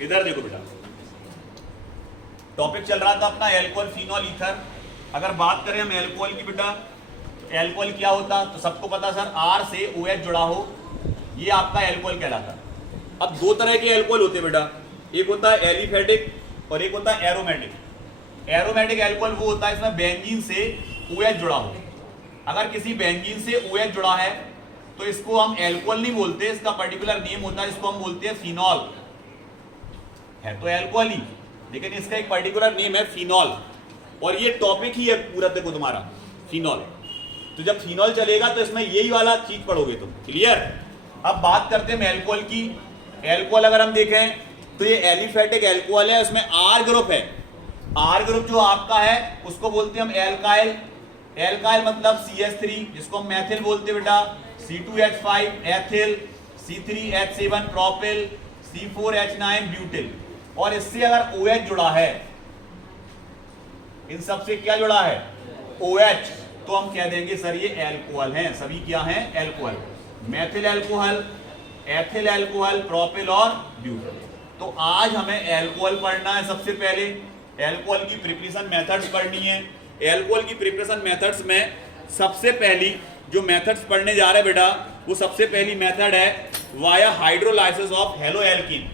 इधर देखो बेटा, टॉपिक चल रहा था अपना एल्कोहल फिनॉल ईथर। अगर बात करें हम एल्कोहल की बेटा, एल्कोहल क्या होता तो सबको पता सर, आर से OH जुड़ा हो, ये आपका एल्कोहल कहलाता। अब दो तरह के एल्कोहल होते हैं बेटा, एक होता है एलिफेटिक और एक होता है एरोमेटिक। एरोमेटिक एल्कोहल वो होता है इसमें बेंजीन से OH जुड़ा हो। अगर किसी बेंजीन से OH जुड़ा है तो इसको हम एल्कोहल नहीं बोलते, इसका पर्टिकुलर नेम होता है, इसको हम बोलते हैं फिनॉल। है तो एल्कोहल ही, लेकिन इसका एक पर्टिकुलर नेम है फिनॉल, और ये टॉपिक ही है पूरा देखो तुम्हारा फिनॉल। तो जब फिनॉल चलेगा तो इसमें यही वाला चीज पढ़ोगे तुम, क्लियर। अब बात करते हैं एल्कोहल की। एल्कोहल अगर हम देखें तो ये एलिफेटिक एल्कोहल है, उसमें R ग्रुप है। R ग्रुप जो आपका है उसको बोलते हैं हम एल्काइल। एल्काइल मतलब CH3, जिसको हम मैथिल बोलते हैं बेटा, C2H5 ethyl, C3H7 propyl, C4H9 butyl. और इससे अगर OH जुड़ा है, इन सब से क्या जुड़ा है OH, तो हम कह देंगे सर ये एल्कोहल हैं, सभी क्या हैं alcohol. Maithil alcohol, ethyl alcohol, propyl और ब्यूटिल। तो आज हमें एल्कोहल पढ़ना है। सबसे पहले एल्कोहल की प्रिपरेशन मेथड्स पढ़नी है। एल्कोहल की प्रिपरेशन मेथड्स में सबसे पहली जो मेथड्स पढ़ने जा रहे हैं बेटा, वो सबसे पहली मेथड है via hydrolysis of hello alkene.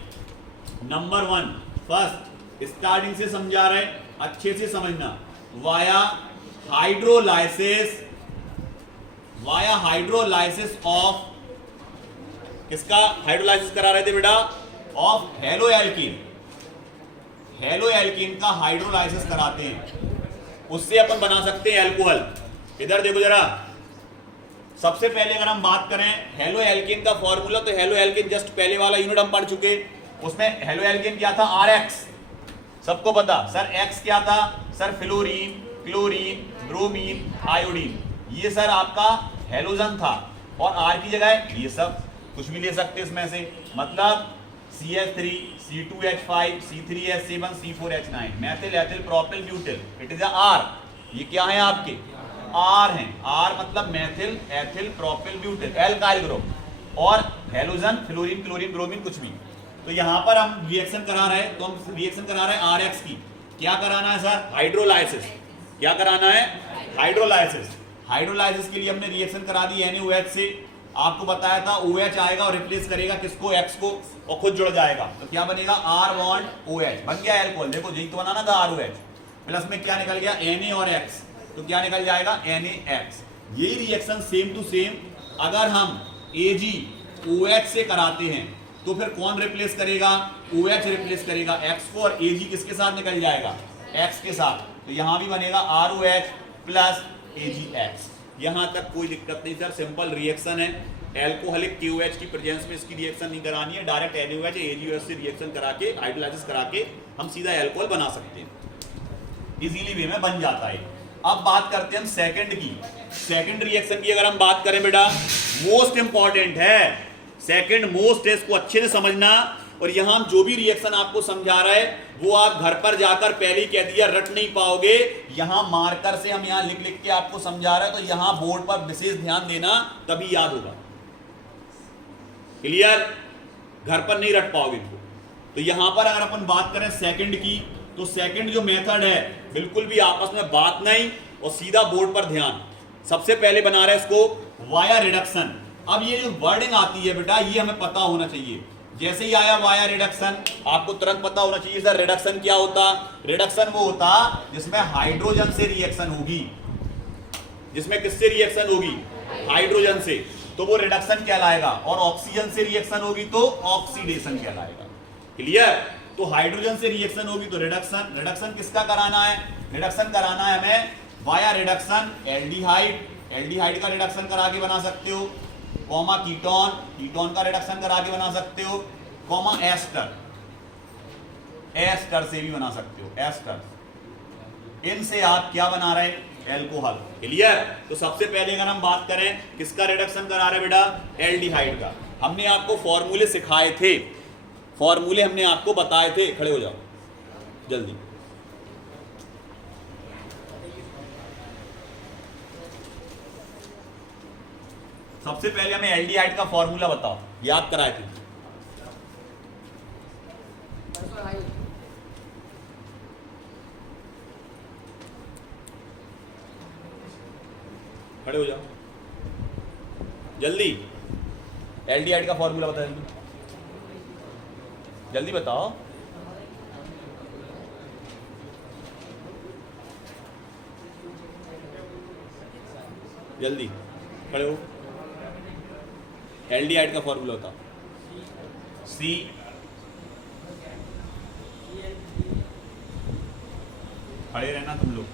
Number 1 first starting से समझा रहे, अच्छे से समझना। Via hydrolysis, via hydrolysis of, किसका हाइड्रोलाइसिस करा रहे थे बेटा, of hello alkene. Hello alkene का हाइड्रोलाइसिस कराते हैं, उससे अपन बना सकते हैं एल्कोहल। इधर देखो जरा, सबसे पहले अगर हम बात करें हेलो एल्कीन का फॉर्मूला, तो हेलो एल्कीन जस्ट पहले वाला यूनिट हम पढ़ चुके। उसमें हेलो एल्कीन क्या था, RX, सबको पता। सर X क्या था, sir fluorine, chlorine, bromine, iodine, ये सर आपका हेलोजन था। और R की जगह ये सब कुछ भी ले सकते इसमें से, मतलब CH3, C2H5, C3H7, C4H9, Maithil ethyl propyl butyl, it is R। ये क्या है आपके R हैं। R मतलब Maithil ethyl propyl butyl, alkyl group. और हेलोजन फ्लोरीन, क्लोरीन, ब्रोमीन, कुछ भी। तो यहां पर हम रिएक्शन करा रहे हैं, तो हम रिएक्शन करा रहे हैं RX की। क्या कराना है सर, हाइड्रोलाइसिस। क्या कराना है, हाइड्रोलाइसिस। हाइड्रोलाइसिस के लिए हमने रिएक्शन करा दी NaOH से। आपको बताया था OH आएगा और रिप्लेस करेगा किसको, X को, और खुद जुड़ जाएगा। तो क्या बनेगा, R बॉन्ड OH, बन गया एल्कोहल। देखो यही तो बनाना था ROH, प्लस में क्या निकल गया Na और X, तो क्या निकल जाएगा NaX। यही रिएक्शन सेम टू सेम अगर हम AgOH से कराते हैं तो फिर कौन रिप्लेस करेगा, OH रिप्लेस करेगा X को, और Ag किसके साथ निकल जाएगा, X के साथ। तो यहां भी बनेगा ROH प्लस AgX। यहां तक कोई दिक्कत नहीं सर, सिंपल रिएक्शन है। एल्कोहलिक KOH की प्रेजेंस में इसकी रिएक्शन नहीं करानी है, डायरेक्ट NaOH AgOH से रिएक्शन करा के, हाइड्रोलाइसिस करा के हम सीधा एल्कोहल बना सकते हैं, इजीली वे में बन जाता है। अब बात करते हैं हम सेकंड की। सेकंड रिएक्शन की अगर हम बात करें बेटा, मोस्ट इंपॉर्टेंट है, सेकंड मोस्ट है, इसको अच्छे से समझना। और यहां हम जो भी रिएक्शन आपको समझा रहे हैं वो आप घर पर जाकर पहले ही कह दिया रट नहीं पाओगे। यहां मार्कर से हम यहां लिख लिख के आपको समझा रहे हैं, तो यहां बोर्ड पर विशेष ध्यान देना, तभी याद होगा, क्लियर। घर पर नहीं रट पाओगे इनको। तो यहां पर अगर अपन बात करें सेकंड की, तो सेकंड जो मेथड है बिल्कुल भी आपस में बात नहीं, और सीधा बोर्ड पर ध्यान। सबसे पहले बना रहे इसको वाया रिडक्शन। अब ये जो वर्डिंग आती है बेटा, ये हमें पता होना चाहिए। जैसे ही आया वाया रिडक्शन, आपको तुरंत पता होना चाहिए सर रिडक्शन क्या होता। रिडक्शन वो होता जिसमें हाइड्रोजन से रिएक्शन होगी, जिसमें किससे रिएक्शन होगी, हाइड्रोजन से, तो वो रिडक्शन कहलाएगा। और ऑक्सीजन से रिएक्शन होगी तो ऑक्सीडेशन कहलाएगा, क्लियर। तो हाइड्रोजन से रिएक्शन होगी तो रिडक्शन। रिडक्शन किसका कराना है, रिडक्शन कराना है हमें वाया रिडक्शन एल्डिहाइड। एल्डिहाइड का रिडक्शन करा के बना सकते हो, कॉमा कीटोन, कीटोन का रिडक्शन करा के बना सकते हो, कॉमा एस्टर, एस्टर से भी बना सकते हो, एस्टर। इनसे आप क्या बना रहे हैं, एल्कोहल, क्लियर। तो सबसे पहले अगर हम बात करें किसका रिडक्शन करा रहे बेटा, एल्डिहाइड का। हमने आपको फॉर्मूले सिखाए थे, फॉर्मूले हमने आपको बताए थे, खड़े हो जाओ जल्दी। सबसे पहले हमें एल्डिहाइड का फॉर्मूला बताओ, याद कराए थे। खड़े हो जाओ जल्दी। एल्डिहाइड का फॉर्मूला बता जल्दी बताओ। जल्दी खड़े हो। एल्डिहाइड का फॉर्मूला बताओ। सी खड़े रहना तुम लोग।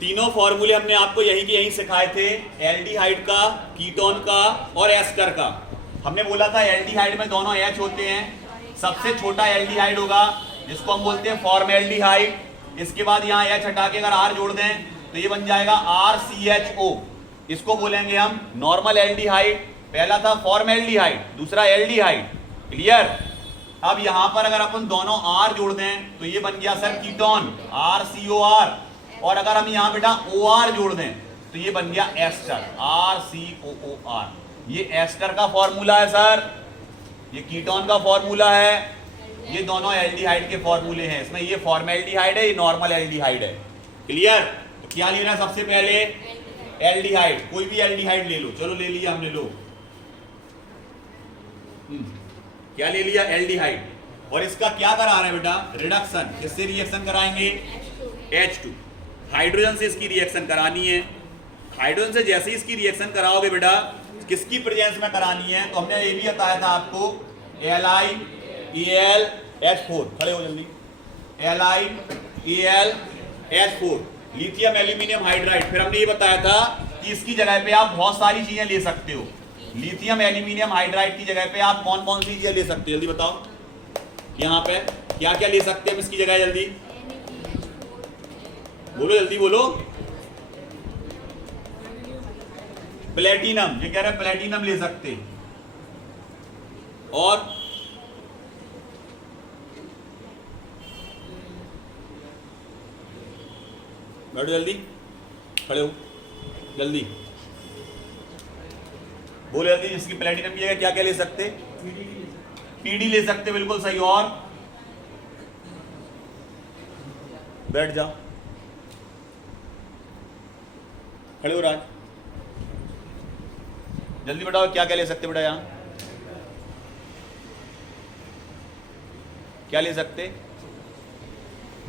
तीनों फॉर्मूले हमने आपको यहीं के यहीं सिखाए थे, एल्डिहाइड का, कीटोन का और एस्टर का। हमने बोला था एल्डिहाइड में दोनों H होते हैं। सबसे छोटा एल्डिहाइड होगा जिसको हम बोलते हैं फॉर्मएल्डिहाइड। इसके बाद यहाँ H हटा के अगर R जोड़ दें तो ये बन जाएगा RCHO। इसको बोलेंगे हम नॉर्मल एल्डिहाइड। पहला था फॉर्मएल्डिहाइड, दूसरा एल्डिहाइड। क्लियर। अब यहां पर अगर अपन दोनों R जोड़ दें तो ये बन गया सर कीटोन, RCOR। और अगर हम यहां बेटा OR जोड़ दें तो ये बन गया एस्टर, RCOOR। ये एस्टर का फॉर्मूला है सर, ये कीटोन का फॉर्मूला है। ये दोनों एल्डिहाइड के फॉर्मूले हैं। इसमें ये फॉर्मएल्डिहाइड है, ये नॉर्मल एल्डिहाइड है। क्लियर। तो क्या लेना सबसे पहले? एल्डिहाइड। कोई भी एल्डिहाइड ले लो। चलो ले लिया हमने, लो। क्या ले लिया? एल्डिहाइड। और इसका क्या करा रहे हैं बेटा? रिडक्शन। किससे रिएक्शन कराएंगे? H2। हाइड्रोजन से इसकी रिएक्शन करानी है। हाइड्रोजन से जैसे ही इसकी रिएक्शन कराओगे बेटा, किसकी प्रेजेंस में करानी है? तो हमने ये भी बताया था आपको, LiAlH4। खड़े हो जल्दी। LiAlH4 lithium aluminium hydride. फिर हमने ये बताया था कि इसकी जगह पे आप बहुत सारी चीजें ले सकते हो। लिथियम एल्यूमिनियम हाइड्राइड की जगह पे आप कौन कौन सी चीजें ले सकते हो? जल्दी बताओ। यहाँ पे क्या क्या ले सकते हैं हम इसकी जगह? जल्दी बोलो, जल्दी बोलो। प्लेटिनम, ये कह रहे हैं प्लेटिनम ले सकते। और बैठो जल्दी, खड़े हो जल्दी, बोलो जल्दी। इसकी प्लेटिनम की जगह क्या क्या ले सकते? पीडी ले सकते, बिल्कुल सही। और बैठ जाओ, खड़े हो राज, जल्दी बताओ क्या क्या ले सकते बेटा? यहां क्या ले सकते?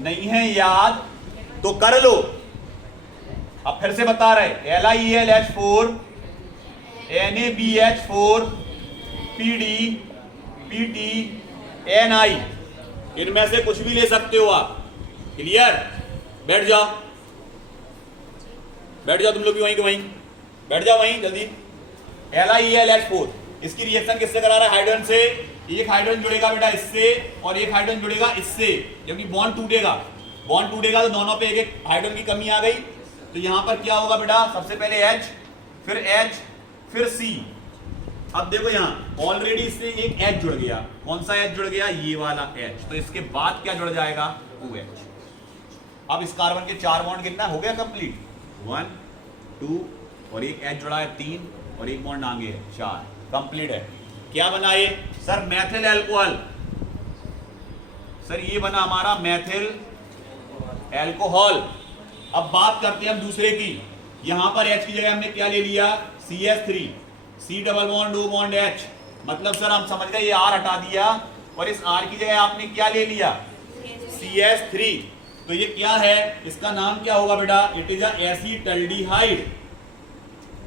नहीं है याद तो कर लो। अब फिर से बता रहे, LiAlH4, NaBH4, PD, PT, Ni, इनमें से कुछ भी ले सकते हो आप। क्लियर। बैठ जाओ, बैठ जाओ तुम लोग भी वहीं के वहीं, बैठ जाओ वहीं जल्दी। LiAlH4 इसकी रिएक्शन किससे करा रहा है? हाइड्रोजन से। एक हाइड्रोजन जुड़ेगा बेटा इससे और एक हाइड्रोजन जुड़ेगा इससे। जबकि बॉन्ड टूटेगा, बॉन्ड टूटेगा तो दोनों पे एक एक हाइड्रोजन की कमी आ गई। तो यहां पर क्या होगा बेटा? सबसे पहले H, फिर H, फिर C। अब देखो यहां ऑलरेडी इससे एक H जुड़ गया। कौन सा H जुड़ गया? ये वाला H। तो इसके बाद क्या जुड़ जाएगा? OH। अब इस कार्बन के 4 बॉन्ड कितना हो गया? कंप्लीट। 1 2 और एक H जुड़ा है 3 और एक बॉन्ड आगे है 4। कंप्लीट है। क्या बना ये? Sir Maithil alcohol. सर ये बना हमारा मैथिल एल्कोहल। अब बात करते हैं हम दूसरे की। यहां पर H की जगह हमने क्या ले लिया? CH3, C double bond O bond H। मतलब सर हम समझ गए, ये R हटा दिया और इस R की जगह आपने क्या ले लिया? CH3। तो ये क्या है? इसका नाम क्या होगा बेटा? It is acetaldehyde.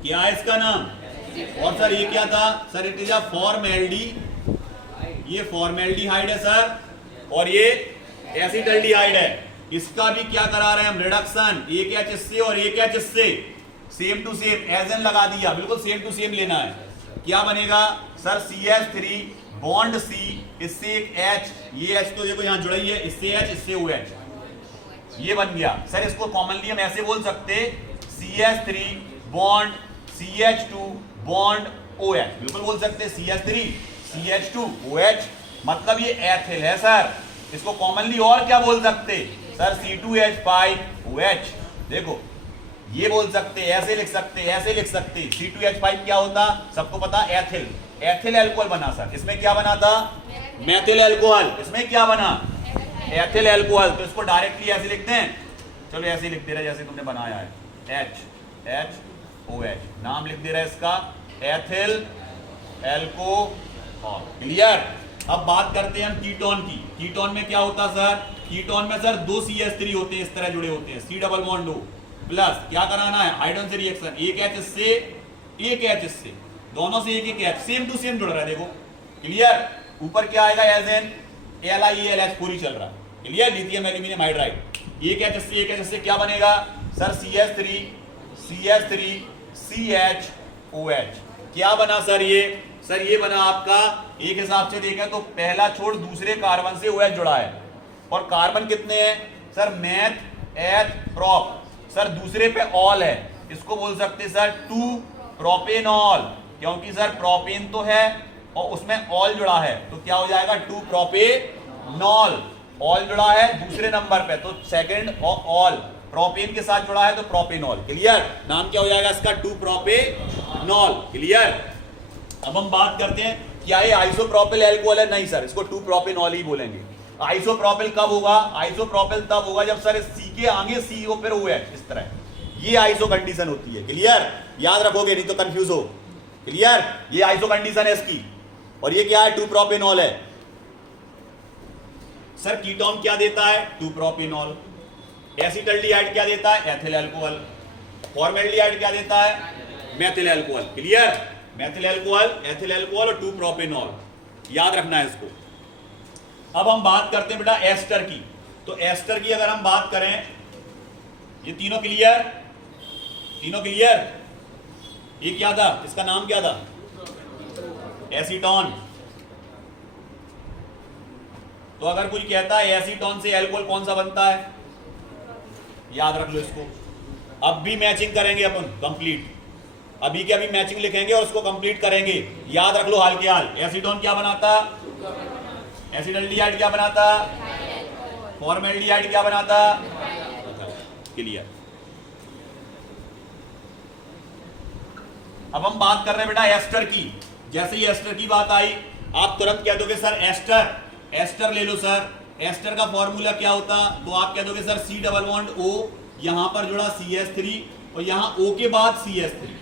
क्या है इसका नाम? और सर ये क्या था? Sir it is a formalde. ये फॉर्मएल्डिहाइड है सर, और ये एसीटल्डिहाइड है। इसका भी क्या करा रहे हैं हम? रिडक्शन। एक H इससे और एक H इससे, same to same, as N लगा दिया। बिल्कुल सेम टू सेम लेना है। क्या बनेगा सर? CH3 बॉन्ड C, इससे एक H, ये H तो देखो यहां जुड़ा ही है, इससे H, इससे OH, ये बन गया। सर इसको कॉमनली हम ऐसे बोल सकते, CH3 bond CH2 bond OH। बिल्कुल बोल सकते CH3 CH2 OH। मतलब ये एथिल है सर। इसको कॉमनली और क्या बोल सकते? Sir C2H5OH। देखो ये बोल सकते, ऐसे लिख सकते, ऐसे लिख सकते। C2H5 क्या होता, सबको पता, एथिल, एथिल अल्कोहल बना सर। इसमें क्या बना था, मेथिल अल्कोहल। इसमें क्या बना, एथिल अल्कोहल। तो इसको डायरेक्टली ऐसे लिखते हैं, चलो ऐसे लिख दे रहे जैसे तुमने बनाया है, HHOH, नाम लिख दे रहा है इसका एथिल अल्कोहल। क्लियर। अब बात करते हैं हम कीटोन की। कीटोन में क्या होता सर, कीटोन में सर 2 CH3 होते हैं, इस तरह जुड़े होते हैं, C double bond O plus क्या कराना है, हाइड्रोजन से रिएक्शन, एक H इससे, एक H इससे, दोनों से एक H, सेम टू सेम जुड़ रहा है। देखो क्लियर। ऊपर क्या आएगा, एज एन LiAlH4 ही चल रहा है। क्लियर। लिथियम एल्यूमिनियम हाइड्राइड, एक H इससे, एक H इससे क्या बनेगा सर, CH3 CHOH। क्या बना सर ये, सर ये बना आपका, एक हिसाब से देखें तो पहला छोड़ दूसरे कार्बन से OH जुड़ा है, और कार्बन कितने हैं sir, meth eth prop, sir दूसरे पे ऑल है, इसको बोल सकते हैं सर 2 प्रोपेनॉल, क्योंकि सर प्रोपेन तो है और उसमें ऑल जुड़ा है, तो क्या हो जाएगा 2 प्रोपेनॉल। ऑल जुड़ा है दूसरे नंबर पे, तो सेकंड ऑल, प्रोपेन के साथ जुड़ा है तो प्रोपेनॉल। क्लियर। नाम क्या हो जाएगा इसका, 2 प्रोपेनॉल। क्लियर। अब हम बात करते हैं क्या ये आइसोप्रोपिल अल्कोहल है, नहीं सर, इसको 2 प्रोपेनॉल ही बोलेंगे। आइसोप्रोपिल कब होगा, आइसोप्रोपिल तब होगा जब सर C के आगे CO फिर OH, इस तरह, ये आइसो कंडीशन होती है। क्लियर। याद रखोगे नहीं तो कंफ्यूज हो। क्लियर। ये आइसो कंडीशन है इसकी, और ये क्या है, 2 प्रोपेनॉल है। सर कीटोन क्या देता है, 2 प्रोपेनॉल। एसिटल्डिहाइड क्या देता है, एथिल अल्कोहल। फॉर्मेल्डिहाइड क्या देता है, methyl alcohol. Clear. Methyl alcohol, ethyl alcohol और 2 प्रोपेनॉल, याद रखना है इसको। अब हम बात करते हैं बेटा एस्टर की। तो एस्टर की अगर हम बात करें, ये तीनों क्लियर, तीनों क्लियर। ये क्या था, इसका नाम क्या था, एसीटोन। तो अगर कोई कहता है एसीटोन से अल्कोहल कौन सा बनता है, याद रख लो इसको। अब भी मैचिंग करेंगे अपन कंप्लीट, अभी के अभी मैचिंग लिखेंगे और उसको कंप्लीट करेंगे। याद रख लो हाल के हाल, एसीटोन क्या बनाता, एसिटल्डिहाइड क्या बनाता, फॉर्मेल्डिहाइड क्या बनाता। क्लियर। अब हम बात कर रहे हैं बेटा एस्टर की। जैसे ही एस्टर की बात आई, आप तुरंत कह दोगे सर एस्टर, एस्टर ले लो सर। एस्टर का फॉर्मूला क्या होता, तो आप कह दोगे sir C double bond O, यहां पर जुड़ा CH3 और यहां O के बाद CH3।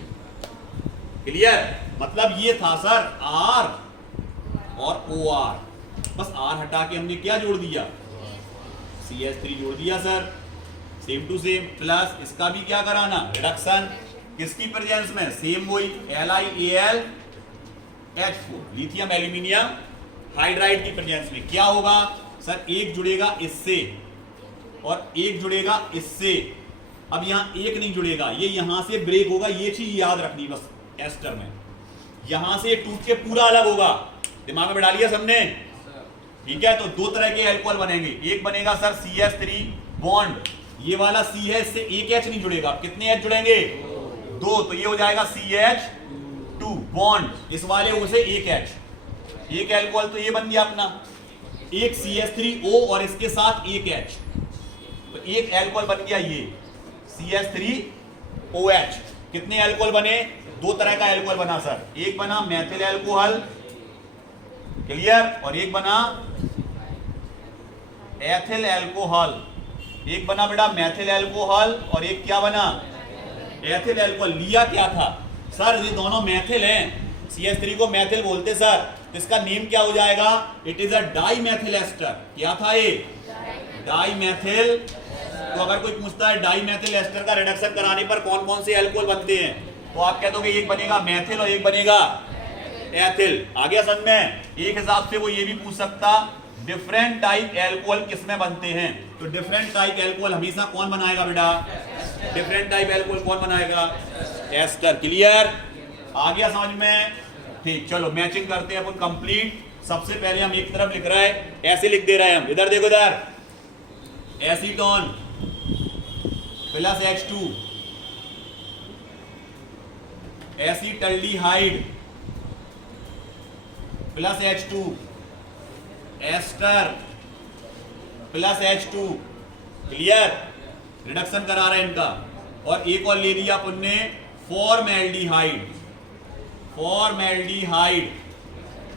क्लियर। मतलब ये था सर R और OR, बस R हटा के हमने क्या जोड़ दिया, CH3 जोड़ दिया sir, same to same. Plus इसका भी क्या कराना, रिडक्शन, किसकी प्रेजेंस में, सेम वही LiAlH4, लिथियम एल्यूमिनियम हाइड्राइड की प्रेजेंस में। क्या होगा सर, एक जुड़ेगा इससे और एक जुड़ेगा इससे। अब यहां एक नहीं जुड़ेगा, ये यहां से ब्रेक होगा, ये चीज याद रखनी बस। एस्टर में यहां से टूट के पूरा अलग होगा, दिमाग में बैठा लिया सबने। ठीक है। तो 2 तरह के अल्कोहल बनेंगे, एक बनेगा सर CH3 बॉन्ड, ये वाला C है, इससे एक H नहीं जुड़ेगा। कितने H जुड़ेंगे, 2, तो ये हो जाएगा CH2 बॉन्ड, इस वाले O से एक H, एक अल्कोहल तो ये बन गया अपना, एक CH3O और इसके साथ एक H, तो एक अल्कोहल बन गया ये CH3OH। कितने अल्कोहल बने, 2 तरह का अल्कोहल बना सर, एक बना मेथिल अल्कोहल, क्लियर, और एक बना एथिल अल्कोहल। एक बना बेटा मेथिल अल्कोहल और एक क्या बना, एथिल अल्कोहल। लिया क्या था सर, ये दोनों मेथिल हैं, CH3 को मेथिल बोलते सर, तो इसका नेम क्या हो जाएगा, it is a dimethyl ester. क्या था ये, डाईमेथिल। तो अगर कोई पूछता है डाईमेथिल एस्टर का रिडक्शन कराने पर कौन कौन से अल्कोहल बनते हैं, तो आप कह दोगे एक बनेगा मेथिल और एक बनेगा एथिल। आ गया समझ में। एक हिसाब से वो ये भी पूछ सकता, डिफरेंट टाइप अल्कोहल किसमें बनते हैं, तो डिफरेंट टाइप अल्कोहल हमेशा कौन बनाएगा बेटा, डिफरेंट टाइप अल्कोहल कौन बनाएगा, एस्टर। क्लियर। आ गया समझ में। ठीक, चलो मैचिंग करते हैं अपन कंप्लीट। सबसे पहले हम एक तरफ लिख रहे हैं, ऐसे लिख दे रहे हैं हम, इधर देखो, इधर acetone plus H2, acetaldehyde plus H2, ester plus H2। Clear. Reduction करा रहे हैं इनका, और एक और ले लिया अपन ने formaldehyde, formaldehyde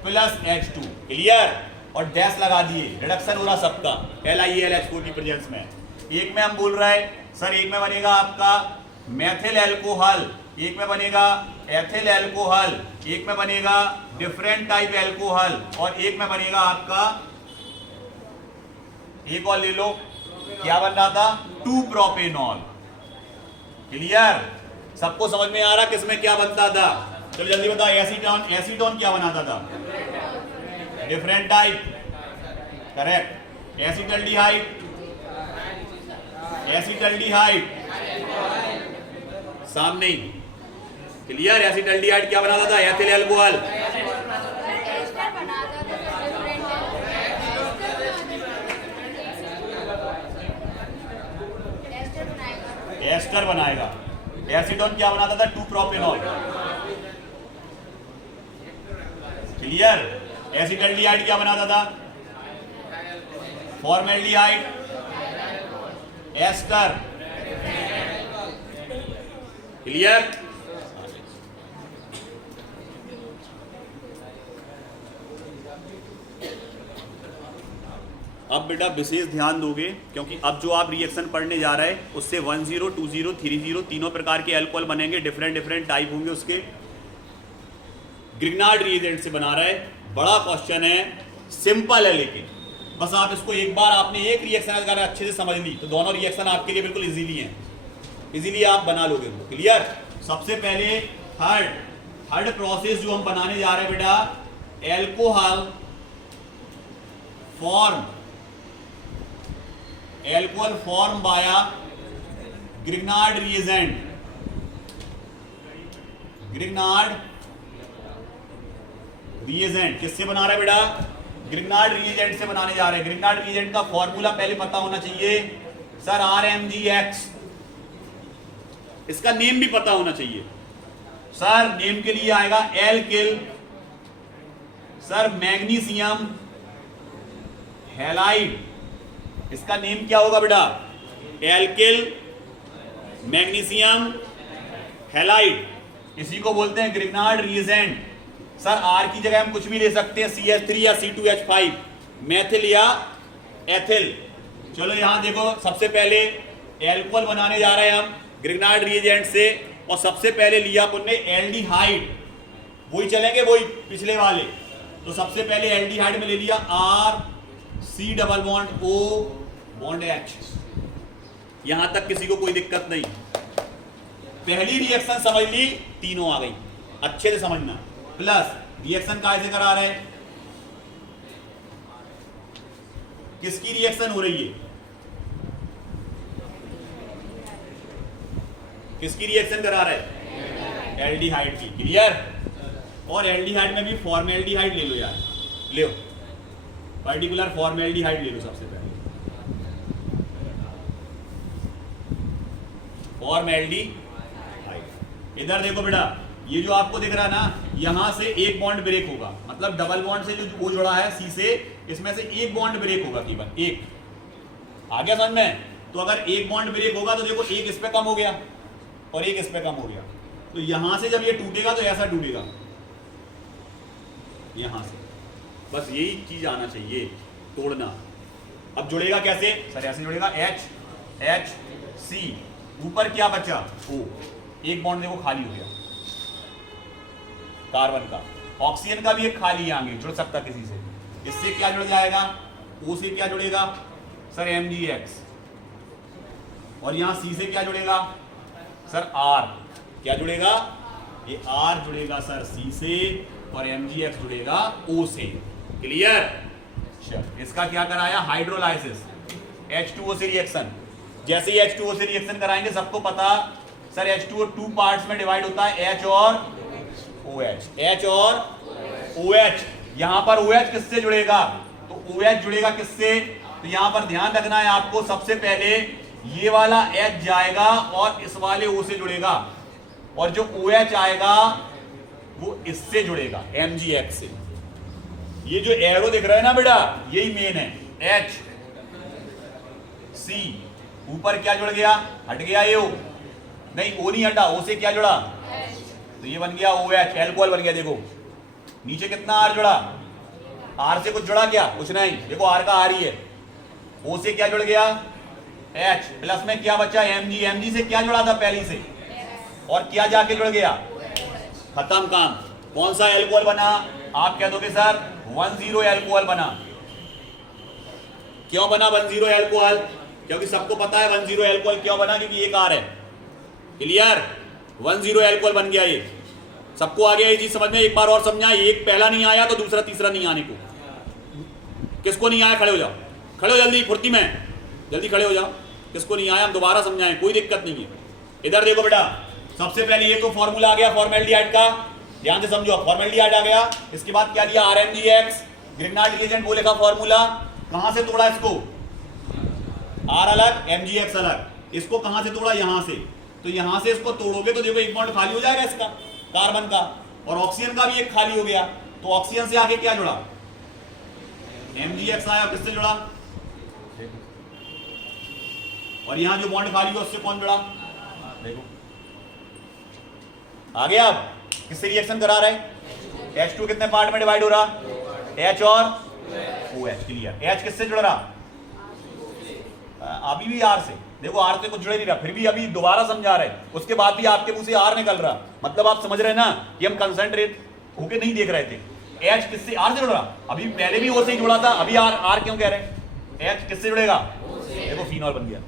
plus H2। Clear? और डैश लगा दिए, रिडक्शन हो रहा सबका LiAlH4 की प्रेजेंस में। एक में हम बोल रहे हैं सर, एक में बनेगा आपका मेथिल एल्कोहल, एक में बनेगा एथिल एल्कोहल, एक में बनेगा डिफरेंट टाइप एल्कोहल, और एक में बनेगा आपका, एक और ले लो, क्या बन रहा था? 2 प्रोपेनॉल। क्लियर? सबको समझ में आ रहा किसमें क्या बनता था? चलो जल्दी बताओ। एसीटोन, एसीटोन क्या बनाता था? Different type, correct. Acetaldehyde, acetaldehyde सामने ही। क्लियर? एसिटल्डिहाइड क्या बनाता था? Ethyl alcohol. एस्टर बनाएगा। एसीटोन क्या बनाता था? 2 प्रोपेनॉल। क्लियर? एसिटल्डिहाइड क्या बनाता था? Formaldehyde, ester. क्लियर? अब बेटा विशेष ध्यान दोगे, क्योंकि अब जो आप रिएक्शन पढ़ने जा रहे हैं उससे 10, 20, 30 तीनों प्रकार के अल्कोहल बनेंगे, डिफरेंट टाइप होंगे उसके। ग्रिग्नार्ड रिएजेंट से बना रहे, बड़ा क्वेश्चन है, सिंपल है, लेकिन बस आप इसको एक बार आपने एक रिएक्शन अगर अच्छे से समझ ली तो दोनों रिएक्शन आपके लिए बिल्कुल इजीली हैं, इजीली आप बना लोगे। क्लियर? सबसे पहले थर्ड प्रोसेस जो हम बनाने जा रहे हैं बेटा, alcohol form by Grignard reagent. Grignard reagent किससे बना रहा है बेटा? ग्रिग्नार्ड रिएजेंट से बनाने जा रहे हैं। ग्रिग्नार्ड रिएजेंट का फॉर्मूला पहले पता होना चाहिए सर, RMgX। इसका नेम भी पता होना चाहिए सर, नेम के लिए आएगा एल्किल, सर मैग्नीशियम हैलाइड। इसका नेम क्या होगा बेटा? Alkyl magnesium halide. इसी को बोलते हैं ग्रिग्नार्ड रिएजेंट। सर R की जगह हम कुछ भी ले सकते हैं, CH3 या C2H5, मेथिल या एथिल। चलो यहां देखो, सबसे पहले एल्कोहल बनाने जा रहे हैं हम ग्रिग्नार्ड रिएजेंट से, और सबसे पहले लिया अपन ने एल्डिहाइड। वही चलेंगे, वही पिछले वाले। तो सबसे पहले एल्डिहाइड में ले लिया RC double bond O bond H। यहां तक किसी को कोई दिक्कत नहीं। पहली रिएक्शन समझ ली, तीनों आ गई, अच्छे से समझना। प्लस रिएक्शन कैसे करा रहे हैं? किसकी रिएक्शन हो रही है? किसकी रिएक्शन करा रहे हैं? एल्डिहाइड की। क्लियर? और एल्डिहाइड में भी फॉर्मेल्डिहाइड ले लो यार, ले लो, पर्टिकुलर फॉर्मेल्डिहाइड ले लो सबसे पहले। फॉर्मेल्डिहाइड। इधर देखो बेटा, ये जो आपको दिख रहा है ना, यहां से एक बॉन्ड ब्रेक होगा, मतलब डबल बॉन्ड से जो O जुड़ा है C से, इसमें से एक बॉन्ड ब्रेक होगा केवल एक। आ गया समझ में? तो अगर एक बॉन्ड ब्रेक होगा तो देखो एक इस पे कम हो गया और एक इस पे कम हो गया। तो यहां से जब ये टूटेगा तो ऐसा टूटेगा, यहां से। बस यही चीज आना चाहिए, तोड़ना। अब जुड़ेगा कैसे? सर ऐसे जुड़ेगा, HC, ऊपर क्या बचा? O। एक बॉन्ड देखो खाली हो गया कार्बन का। ऑक्सीजन का भी एक खाली आगे जुड़ सकता किसी से। इससे क्या जुड़ जाएगा? O से क्या जुड़ेगा? Sir MgX। और यहां C से क्या जुड़ेगा? Sir R। क्या जुड़ेगा? ये R जुड़ेगा सर C से, और MgX जुड़ेगा O से। क्लियर? चल, इसका क्या कराया? हाइड्रोलाइसिस, H2O से रिएक्शन। जैसे ही H2O से रिएक्शन कराएंगे, सबको पता सर H2O 2 पार्ट्स में डिवाइड होता है, H और OH। H और OH। यहां पर OH किससे जुड़ेगा? तो OH जुड़ेगा किससे? तो यहां पर ध्यान रखना है आपको, सबसे पहले ये वाला H जाएगा और इस वाले O से जुड़ेगा, और जो OH आएगा वो इससे जुड़ेगा, MgX से। ये जो एरो दिख रहा है ना बेटा, यही मेन है। HC ऊपर क्या जुड़ गया? हट गया ये O। नहीं ओ नहीं हटा, ओ से क्या जुड़ा, तो ये बन गया OH, एल्कोहल बन गया। देखो नीचे कितना R जुड़ा, R से कुछ जुड़ा क्या, कुछ नहीं, देखो R का R ही है। O से क्या जुड़ गया H, प्लस में क्या बचा Mg, Mg से क्या जुड़ा था पहली से, और क्या जाके जुड़ गया, खत्म काम। कौन सा एल्कोहल बना, आप कह दोगे सर 1,0 एल्कोहल बना। क्यों बना 1,0 एल्कोहल, क्योंकि सबको पता है 1,0 एल्कोहल क्यों बना, क्योंकि एक R है। क्लियर, 1,0 एल्कोहल बन गया, ये सबको आ गया ये चीज समझ में। एक बार और समझा, एक पहला नहीं आया तो दूसरा तीसरा नहीं आने को। किसको नहीं आया, खड़े हो जाओ, खड़े हो जल्दी, फुर्ती में जल्दी खड़े हो जाओ। किसको नहीं आया हम दोबारा समझाएं, कोई दिक्कत नहीं है। इधर देखो बेटा, सबसे पहले ये तो फॉर्मूला आ गया फॉर्मेल्डिहाइड का, ध्यान से समझो। फॉर्मेल्डिहाइड आ गया, इसके बाद क्या दिया, RMGX, ग्रिग्नार्ड रिएजेंट वो लिखा फॉर्मूला। कहां से तोड़ा इसको, R अलग MgX अलग, इसको कहां से तोड़ा, यहां से। तो यहां से इसको तोड़ोगे तो देखो एक बॉन्ड खाली हो जाएगा इसका, कार्बन का, और ऑक्सीजन का भी एक खाली हो गया। तो ऑक्सीजन से आगे क्या जुड़ा, MgX आया, किससे जुड़ा, और यहां जो बॉन्ड खाली हुआ उससे कौन जुड़ा, देखो आ गया। अब किससे रिएक्शन करा रहे हैं, H2 कितने पार्ट में डिवाइड हो रहा, H और OH। क्लियर, H किससे जुड़ रहा, अभी भी R से, देखो R से कुछ जुड़े नहीं रहा, फिर भी अभी दोबारा समझा रहे हैं, उसके बाद भी आपके मुंह से R निकल रहा, मतलब आप समझ रहे हैं ना कि हम कंसंट्रेट होके नहीं देख रहे थे। H किससे, R से जुड़ रहा, अभी पहले भी O से ही जुड़ा था, अभी R क्यों कह रहे हैं, H किससे जुड़ेगा, देखो फिनॉल बन गया,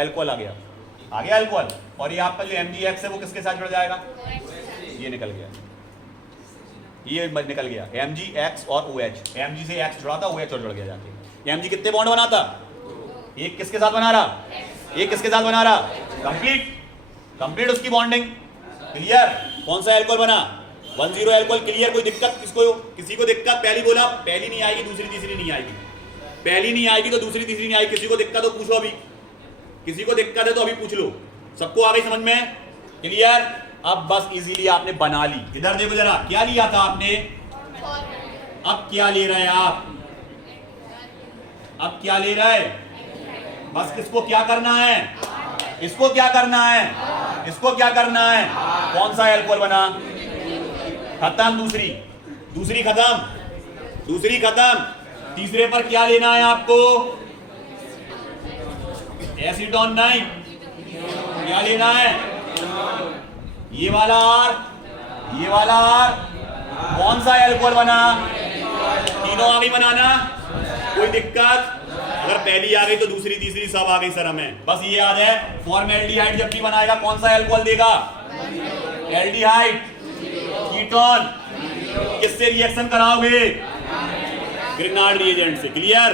एल्कोहल आ गया एल्कोहल। और ये आपका जो MgX है वो किसके साथ जुड़ जाएगा, ये निकल गया, ये निकल गया MgX और OH। Mg से X जुड़ा था, OH और जुड़ गया जाके। Mg कितने बॉन्ड बना था, एक किसके साथ बना रहा, एक किसके साथ बना रहा, कंप्लीट उसकी बॉन्डिंग। क्लियर, कौन सा एल्कोहल बना, 1,0 एल्कोहल। क्लियर, कोई दिक्कत किसको, किसी को दिक्कत, पहली बोला पहली नहीं आएगी, दूसरी तीसरी नहीं आएगी, पहली नहीं आएगी तो दूसरी तीसरी नहीं आएगी। किसी को दिक्कत हो पूछो, अभी किसी को दिक्कत है तो अभी पूछ लो, सबको आ गई समझ में। क्लियर, अब बस इजीली आपने बना ली। इधर देखो जरा, क्या लिया था आपने, अब क्या ले रहे हैं आप, अब क्या ले रहे हैं, बस किसको क्या करना है, इसको क्या करना है, इसको क्या करना है। कौन सा एल्कोहल बना, खत्म, दूसरी खत्म, दूसरी खत्म। तीसरे पर क्या लेना है आपको, एसीटोन नहीं, क्या लेना है, ये वाला R, ये वाला R। कौन सा एल्कोहल बना, तीनों आ गई बनाना, कोई दिक्कत, अगर पहली आ गई तो दूसरी तीसरी सब आ गई सर हमें। बस ये याद है, फॉर्मेल्डिहाइड जब भी बनाएगा कौन सा एल्कोहल देगा, एल्डिहाइड। कीटोन किससे रिएक्शन कराओगे, ग्रिग्नार्ड रिएजेंट से। क्लियर।